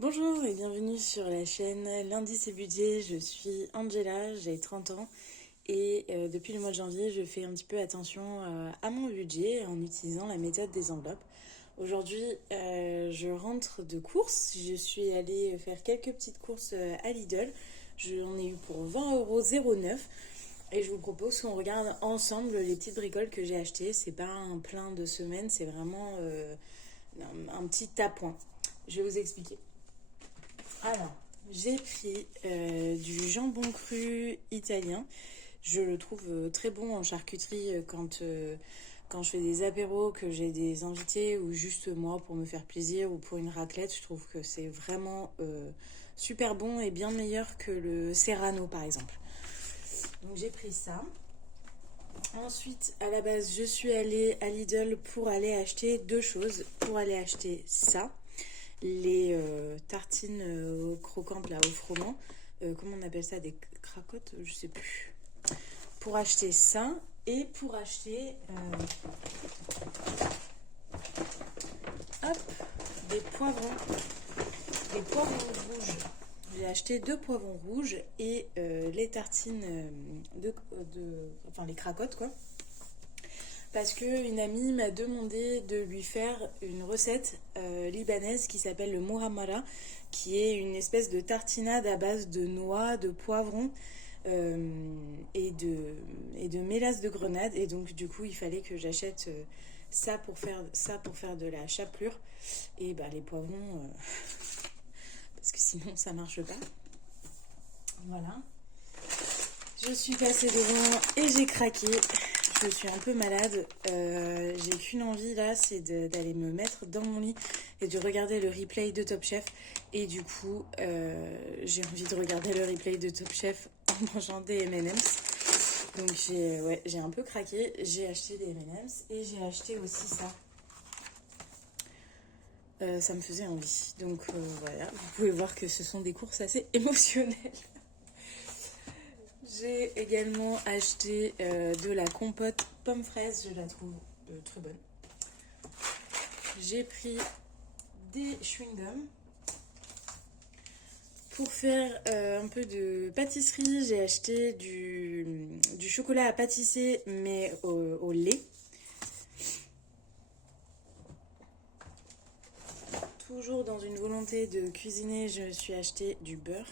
Bonjour et bienvenue sur la chaîne Lundi c'est budget, je suis Angela, j'ai 30 ans et depuis le mois de janvier je fais un petit peu attention à mon budget en utilisant la méthode des enveloppes. Aujourd'hui je rentre de courses, je suis allée faire quelques petites courses à Lidl, j'en ai eu pour 20,09 € et je vous propose qu'on regarde ensemble les petites bricoles que j'ai achetées. C'est pas un plein de semaines, c'est vraiment un petit appoint. Je vais vous expliquer. Alors, j'ai pris du jambon cru italien. Je le trouve très bon en charcuterie quand je fais des apéros, que j'ai des invités ou juste moi pour me faire plaisir ou pour une raclette. Je trouve que c'est vraiment super bon et bien meilleur que le Serrano par exemple. Donc j'ai pris ça. Ensuite, à la base, je suis allée à Lidl pour aller acheter deux choses. Pour aller acheter ça, les tartines croquantes là au froment. Comment on appelle ça? Des cracottes? Je sais plus. Pour acheter ça et pour acheter hop, des poivrons. Des poivrons rouges. J'ai acheté deux poivrons rouges et les tartines enfin les cracottes quoi. Parce qu'une amie m'a demandé de lui faire une recette libanaise qui s'appelle le muhammara, qui est une espèce de tartinade à base de noix, de poivrons et de mélasse de grenade. Et donc du coup il fallait que j'achète ça pour faire de la chapelure. Et bah les poivrons, parce que sinon ça marche pas. Voilà. Je suis passée devant et j'ai craqué. Je suis un peu malade. J'ai qu'une envie là, c'est d'aller me mettre dans mon lit et de regarder le replay de Top Chef. Et du coup, j'ai envie de regarder le replay de Top Chef en mangeant des M&M's. Donc j'ai un peu craqué. J'ai acheté des M&M's et j'ai acheté aussi ça. Ça me faisait envie. Donc voilà, vous pouvez voir que ce sont des courses assez émotionnelles. J'ai également acheté de la compote pomme fraise, je la trouve très bonne. J'ai pris des chewing-gums. Pour faire un peu de pâtisserie, j'ai acheté du chocolat à pâtisser mais au lait. Toujours dans une volonté de cuisiner, je me suis acheté du beurre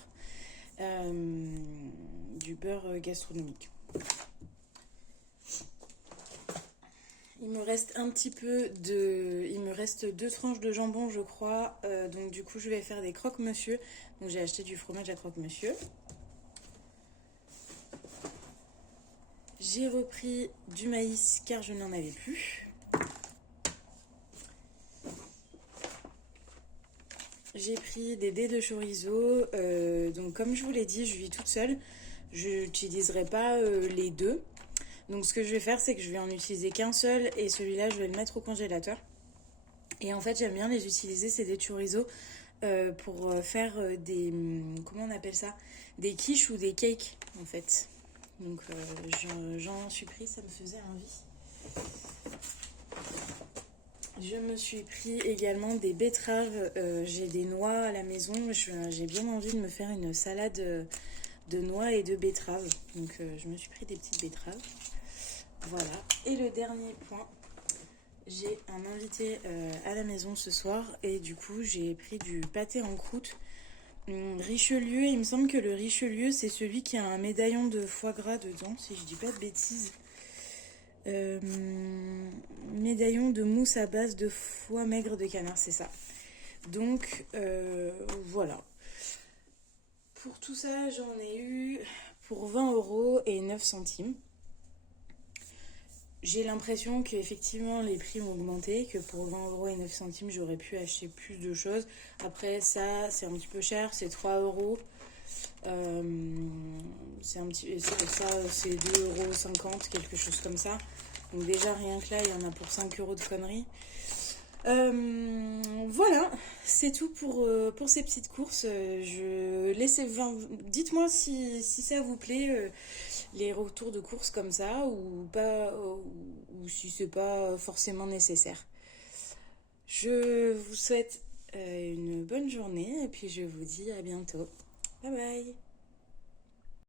gastronomique. Il me reste il me reste deux tranches de jambon je crois, donc du coup je vais faire des croque-monsieur. Donc j'ai acheté du fromage à croque-monsieur. J'ai repris du maïs car je n'en avais plus. J'ai pris des dés de chorizo, donc comme je vous l'ai dit, je vis toute seule, je n'utiliserai pas les deux. Donc ce que je vais faire, c'est que je vais en utiliser qu'un seul et celui-là, je vais le mettre au congélateur. Et en fait, j'aime bien les utiliser, ces dés de chorizo, pour faire comment on appelle ça? Des quiches ou des cakes, en fait. Donc j'en suis pris, ça me faisait envie. Je me suis pris également des betteraves, j'ai des noix à la maison, j'ai bien envie de me faire une salade de noix et de betteraves. Donc je me suis pris des petites betteraves. Voilà. Et le dernier point, j'ai un invité à la maison ce soir et du coup j'ai pris du pâté en croûte. Richelieu, il me semble que le Richelieu c'est celui qui a un médaillon de foie gras dedans, si je dis pas de bêtises. Médaillon de mousse à base de foie maigre de canard, c'est ça. Donc voilà. Pour tout ça, j'en ai eu pour 20,09 €. J'ai l'impression qu'effectivement les prix ont augmenté, que pour 20,09 € j'aurais pu acheter plus de choses. Après ça, c'est un petit peu cher, c'est 3 euros. C'est 2,50 €, quelque chose comme ça. Donc déjà rien que là, il y en a pour 5 euros de conneries. Voilà, c'est tout pour ces petites courses. Dites-moi si ça vous plaît, les retours de courses comme ça, ou pas, ou si c'est pas forcément nécessaire. Je vous souhaite une bonne journée et puis je vous dis à bientôt. Bye bye!